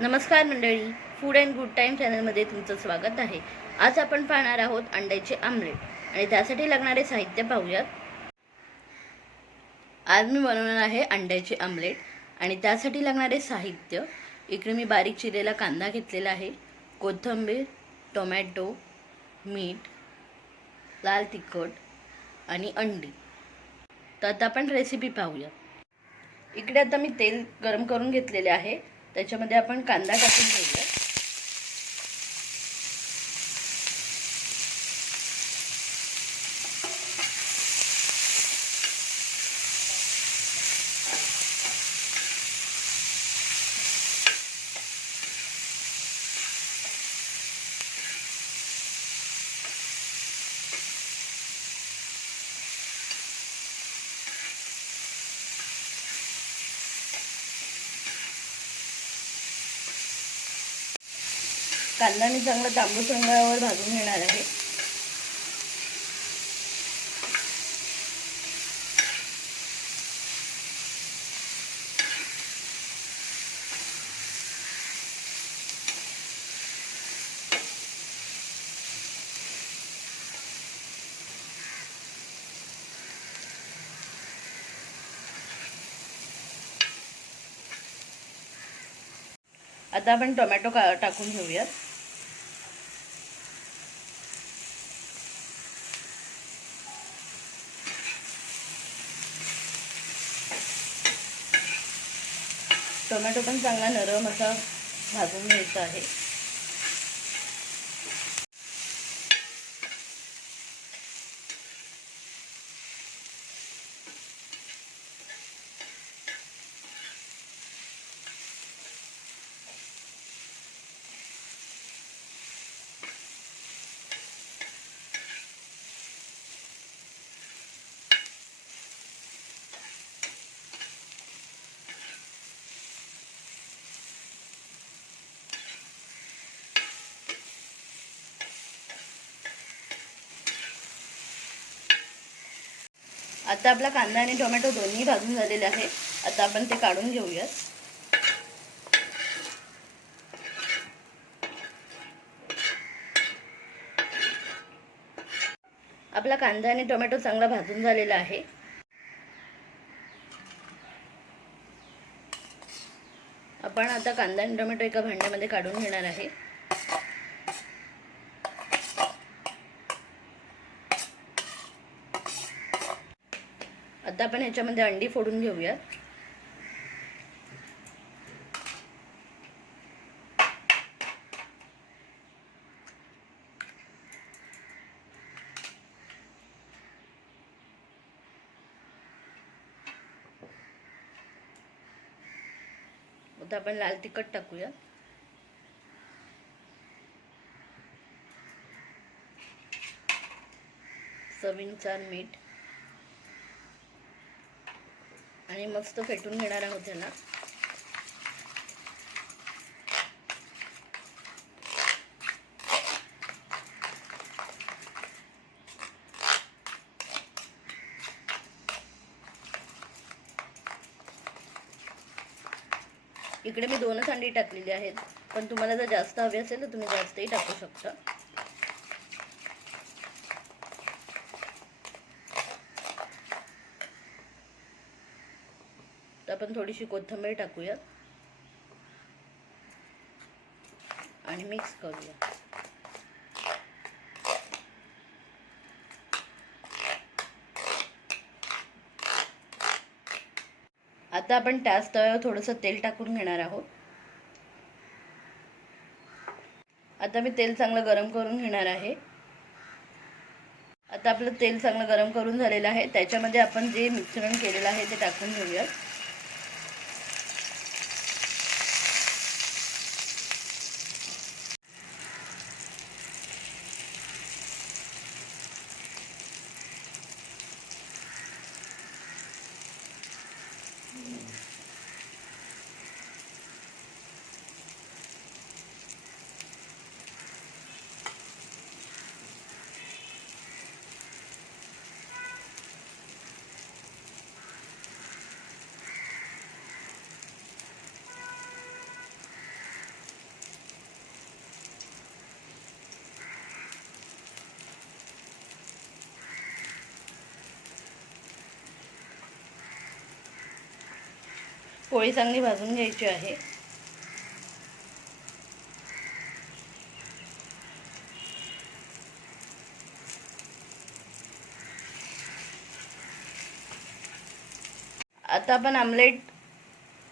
नमस्कार मंडळी, food and good time चॅनलमध्ये तुमचं स्वागत आहे। आज आपण पाहणार आहोत अंड्याचे आमलेट आणि त्यासाठी लागणारे साहित्य पाहूयात। आज मी बनवणार आहे अंड्याचे आमलेट आणि त्यासाठी लागणारे साहित्य इकडे मी बारीक चिरलेला कांदा घेतलेला आहे, कोथिंबीर, टोमॅटो, मीठ, लाल तिखट आणि अंडी। तर आता आपण रेसिपी पाहूया। इकडे आता मी तेल गरम करून घेतलेले आहे, त्याच्यामध्ये आपण कांदा टाकून घेऊया। कांदा मी चांगला तांबूस रंगावर भाजून घेणार आहे। आता आपण टोमॅटो टाकून घेऊया। टोमॅटो पण चांगला नरम असा भाजून घ्यायचा आहे। आता आपला कांदा आणि टोमॅटो दोन्ही भाजून झालेले आहे। आता आपण ते काढून घेऊया। आपला कांदा आणि टोमॅटो चांगला भाजून झालेला आहे। आपण आता कांदा आणि टोमॅटो एका भांड्यामध्ये काढून घेणार आहे। आता आपण ह्याच्यामध्ये अंडी फोडून घेऊया। आता आपण लाल तिखट टाकूया। चवीनुसार मीठ आणि मस्त फेटून घेणार आहोत त्याला। इकडे मी 2च अंडी टाकलेली आहेत, पण तुम्हाला जर जास्त हवी असेल तर तुम्ही जास्तही टाकू शकता। तर आपण थोडीशी कोथिंबीर टाकूया आणि मिक्स करूया। आता आपण त्याच तव्यावर थोडंसं तेल टाकून घेणार आहोत। आता मी तेल चांगलं गरम करून घेणार आहे। आता आपलं तेल चांगलं गरम करून झालेलं आहे, त्याच्यामध्ये आपण जे मिश्रण केलेलं आहे ते टाकून घेऊया। पोळी चांगली भाजून घ्यायची आहे. आता आपण आमलेट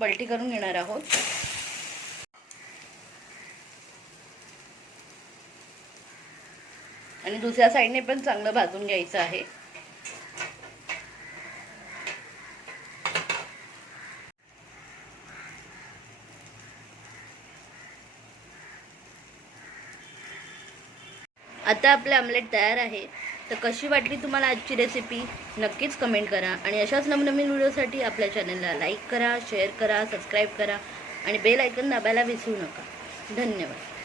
पलटी करून घेणार आहोत. आणि दुसऱ्या साईडने पण चांगलं भाजून घ्यायचं आहे. आता आपले आमलेट तयार आहे. तर कशी वाटली तुम्हाला आजची रेसिपी नक्कीच कमेंट करा. आणि अशाच नवनवीन व्हिडिओसाठी आपल्या चॅनलला लाईक करा, शेअर करा, सबस्क्राईब करा आणि बेल आयकॉन दाबायला विसरू नका. धन्यवाद.